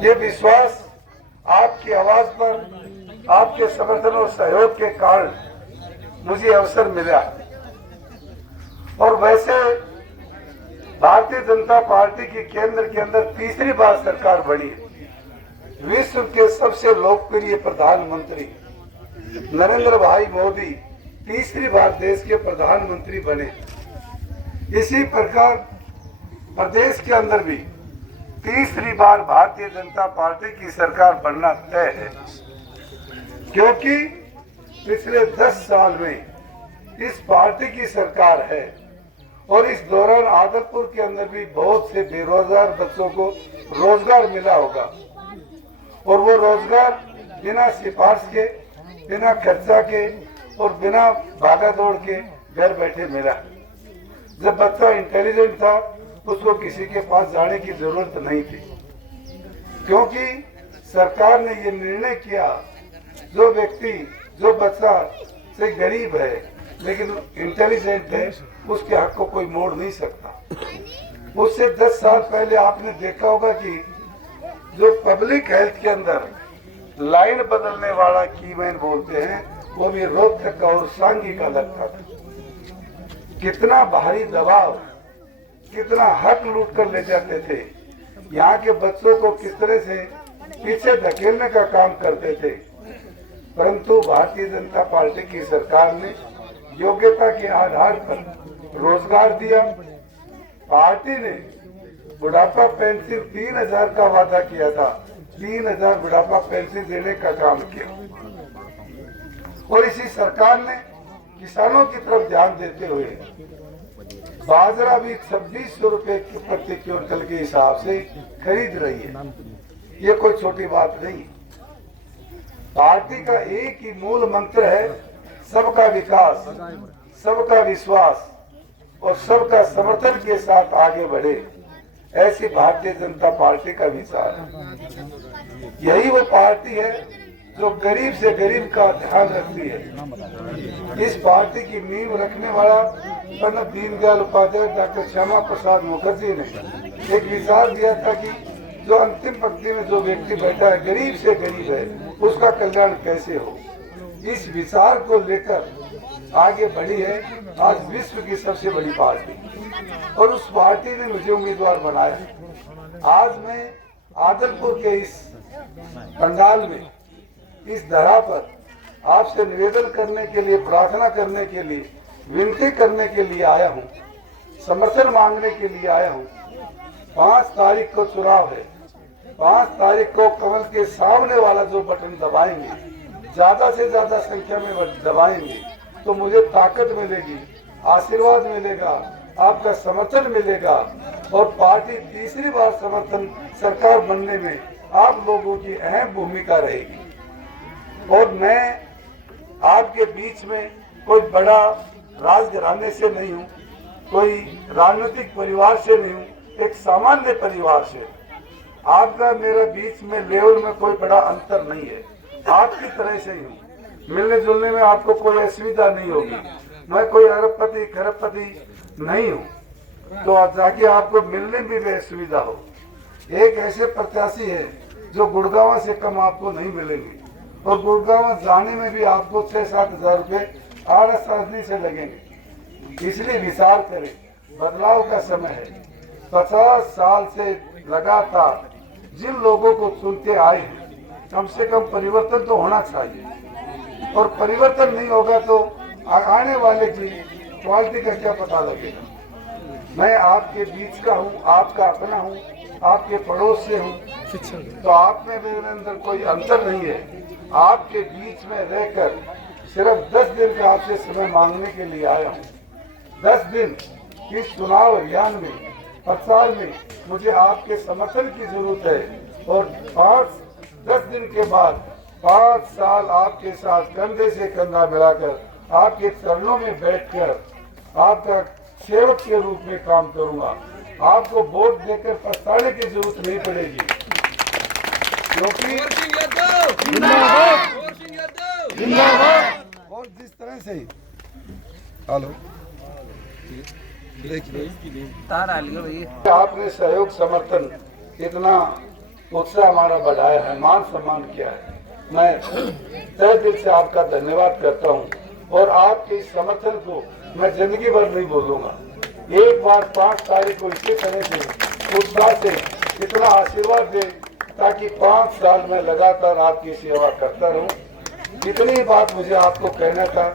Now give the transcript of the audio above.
ये विश्वास आपकी आवाज पर, आपके समर्थन और सहयोग के कारण मुझे अवसर मिला। और वैसे भारतीय जनता पार्टी की केंद्र के अंदर तीसरी बार सरकार बनी है। विश्व के सबसे लोकप्रिय प्रधानमंत्री नरेंद्र भाई मोदी तीसरी बार देश के प्रधानमंत्री बने। इसी प्रकार प्रदेश के अंदर भी तीसरी बार भारतीय जनता पार्टी की सरकार बनना तय है, क्योंकि पिछले 10 साल में इस पार्टी की सरकार है और इस दौरान आदमपुर के अंदर भी बहुत से बेरोजगार बच्चों को रोजगार मिला होगा। और वो रोजगार बिना सिफारिश के, बिना खर्चा के और बिना भागा दौड़ के घर बैठे मिला। जब बच्चा इंटेलिजेंट था उसको किसी के पास जाने की जरूरत नहीं थी, क्योंकि सरकार ने ये निर्णय किया जो व्यक्ति, जो बच्चा से गरीब है लेकिन इंटेलिजेंट है, उसके हक को कोई मोड़ नहीं सकता। उससे 10 साल पहले आपने देखा होगा कि जो पब्लिक हेल्थ के अंदर लाइन बदलने वाला कीमैन बोलते हैं, वो भी रोहतक और सांगी का लगता था। कितना भारी दबाव, कितना हक लूट कर ले जाते थे। यहाँ के बच्चों को किस तरह से पीछे धकेलने का काम करते थे। परंतु भारतीय जनता पार्टी की सरकार ने योग्यता के आधार पर रोजगार दिया। पार्टी ने बुढ़ापा पेंशन 3000 का वादा किया था, 3000 बुढ़ापा पेंशन देने का काम किया। और इसी सरकार ने किसानों की तरफ ध्यान देते हुए बाजरा भी 2600 रुपए प्रति क्विंटल के हिसाब से खरीद रही है। ये कोई छोटी बात नहीं। पार्टी का एक ही मूल मंत्र है, सबका विकास, सबका विश्वास और सबका समर्थन के साथ आगे बढ़े। ऐसी भारतीय जनता पार्टी का विचार है। यही वो पार्टी है जो गरीब से गरीब का ध्यान रखती है। इस पार्टी की नींव रखने वाला पंडित दीनदयाल उपाध्याय, डॉक्टर श्यामा प्रसाद मुखर्जी ने एक विचार दिया था कि जो अंतिम पंक्ति में जो व्यक्ति बैठा है, गरीब से गरीब है, उसका कल्याण कैसे हो। इस विचार को लेकर आगे बढ़ी है आज विश्व की सबसे बड़ी पार्टी, और उस पार्टी ने मुझे उम्मीदवार बनाया। आज मैं आदमपुर के इस पंडाल में, इस धरा पर आपसे निवेदन करने के लिए, प्रार्थना करने के लिए, विनती करने के लिए आया हूँ, समर्थन मांगने के लिए आया हूँ। 5 तारीख को चुनाव है। 5 तारीख को कमल के सामने वाला जो बटन दबाएंगे, ज्यादा से ज्यादा संख्या में दबाएंगे, तो मुझे ताकत मिलेगी, आशीर्वाद मिलेगा, आपका समर्थन मिलेगा और पार्टी तीसरी बार समर्थन सरकार बनने में आप लोगों की अहम भूमिका रहेगी। और मैं आपके बीच में कोई बड़ा राजघराने से नहीं हूँ, कोई राजनीतिक परिवार से नहीं हूँ, एक सामान्य परिवार से। आपका मेरा बीच में लेवल में कोई बड़ा अंतर नहीं है, आपकी तरह से ही हूँ। मिलने जुलने में आपको कोई असुविधा नहीं होगी। मैं कोई अरबपति खरबपति नहीं हूँ तो ताकि आपको मिलने में भी असुविधा हो। एक ऐसे प्रत्याशी है जो गुड़गांव से कम आपको नहीं मिलेंगे, और गुड़गांव जाने में भी आपको 6-7 हजार रुपये आड़े से लगेंगे। इसलिए विचार करें, बदलाव का समय है। 50 साल से लगातार जिन लोगों को चुनते आए हैं, कम से कम परिवर्तन तो होना चाहिए, और परिवर्तन नहीं होगा तो आने वाले की क्वालिटी का क्या पता लगेगा। मैं आपके बीच का हूँ, आपका अपना हूँ, आपके पड़ोस से हूँ, तो आप में मेरे अंदर कोई अंतर नहीं है। आपके बीच में रहकर सिर्फ 10 दिन का आपसे समय मांगने के लिए आया हूँ। 10 दिन इस चुनाव अभियान में, प्रचार में मुझे आपके समर्थन की जरूरत है, और 5-10 दिन के बाद 5 साल आपके साथ कंधे से कंधा मिलाकर आपके चरणों में बैठकर आपका सेवक के रूप में काम करूंगा। आपको वोट देकर पछताने की जरूरत नहीं पड़ेगी, क्योंकि और जिस तरह से हेलो आपने सहयोग समर्थन इतना उत्साह हमारा बढ़ाया है, मान सम्मान किया है। मैं तहे दिल से आपका धन्यवाद करता हूं और आपके इस समर्थन को मैं जिंदगी भर नहीं भूलूंगा। एक बार 5 तारीख को इसी तरह से उत्साह से इतना आशीर्वाद दे ताकि 5 साल में लगातार आपकी सेवा करता रहूं। इतनी बात मुझे आपको कहना था।